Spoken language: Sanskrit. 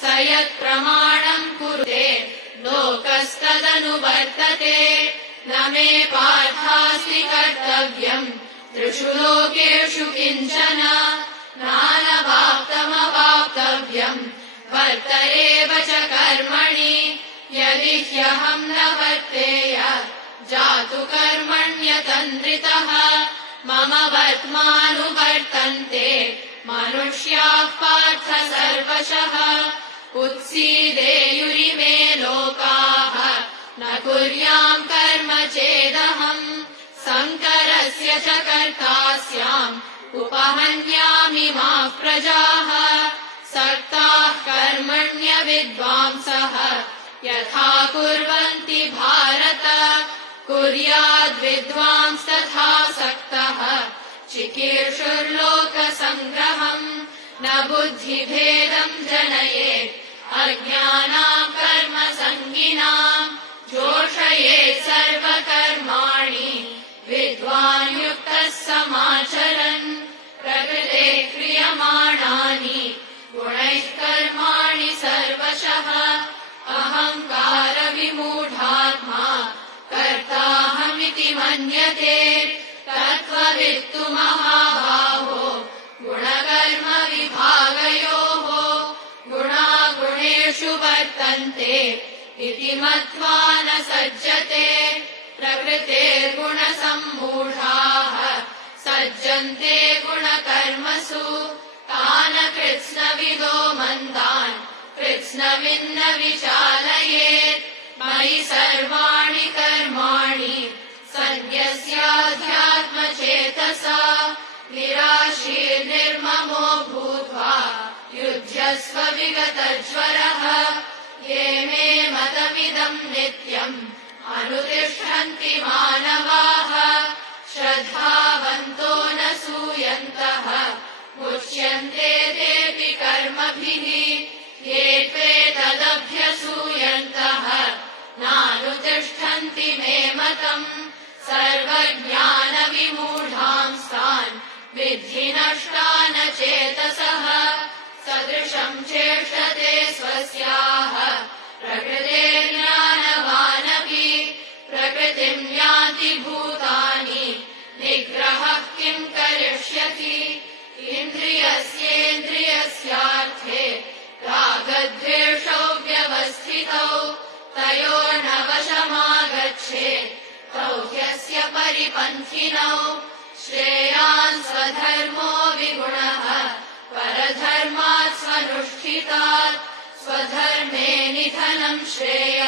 स यत्प्रमाणम् कुरुते लोकस्तदनुवर्तते न मे पार्थास्ति कर्तव्यम् त्रिषु लोकेषु किञ्चन नानवाप्तमवाप्तव्यम् वर्त एव च कर्मणि यदि ह्यहम् न वर्तेय जातु कर्मण्यतन्द्रितः मम वर्त्मानुवर्तन्ते मनुष्याः पार्थ सर्वशः उत्सीदेयुरिमे लोकाः न कुर्याम् कर्म चेदहम् शङ्करस्य च कर्ता स्याम् उपहन्यामि माः प्रजाः सक्ताः कर्मण्यविद्वांसः यथा कुर्वन्ति भारत कुर्याद्विद्वांस्तथा सक्तः चिकीर्षुर्लोकसङ्ग्रहम् न बुद्धिभेदम् जनयेत् अज्ञानाम् कर्मसङ्गिनाम् जोषयेत् सर्वकर्माणि विद्वान् युक्तः समाचरन् प्रकृते क्रियमाणानि गुणैः कर्माणि सर्वशः अहङ्कारविमूढात्मा कर्ताहमिति मन्यते तत्त्ववित्तु महाबाहो गुणकर्मविभागयोः गुणागुणेषु वर्तन्ते इति मत्वा न सज्जते प्रकृतेर्गुणसम्मूढाः सज्जन्ते गुणकर्मसु तान् कृत्स्नविदो मन्दान् कृत्स्नविन्न विचालयेत् मयि सर्वाणि कर्माणि सन्न्यस्याध्यात्मचेतसा निराशीर्निर्ममो भूत्वा युध्यस्व विगतज्वरः ये मे मतमिदम् नित्यम् अनुतिष्ठन्ति मानवाः श्रद्धावन्तो न सूयन्तः मुच्यन्ते तेऽपि कर्मभिः ये त्वेतदभ्यसूयन्तः नानुतिष्ठन्ति मे मतम् सर्वज्ञानविमूढांस्तान् विद्धि नष्टान चेतसः सदृशम् चेष्टते स्वस्याः प्रकृतेर्ज्ञानवानपि प्रकृतिम् यान्ति भूतानि निग्रहः किम् करिष्यति इन्द्रियस्येन्द्रियस्यार्थे रागद्वेषौ व्यवस्थितौ तयोर्न वशमागच्छेत् तौ ह्यस्य परिपन्थिनौ श्रेयान् स्वधर्मो विगुणः परधर्मात् स्वनुष्ठितात् स्वधर्मे निधनम् श्रेयः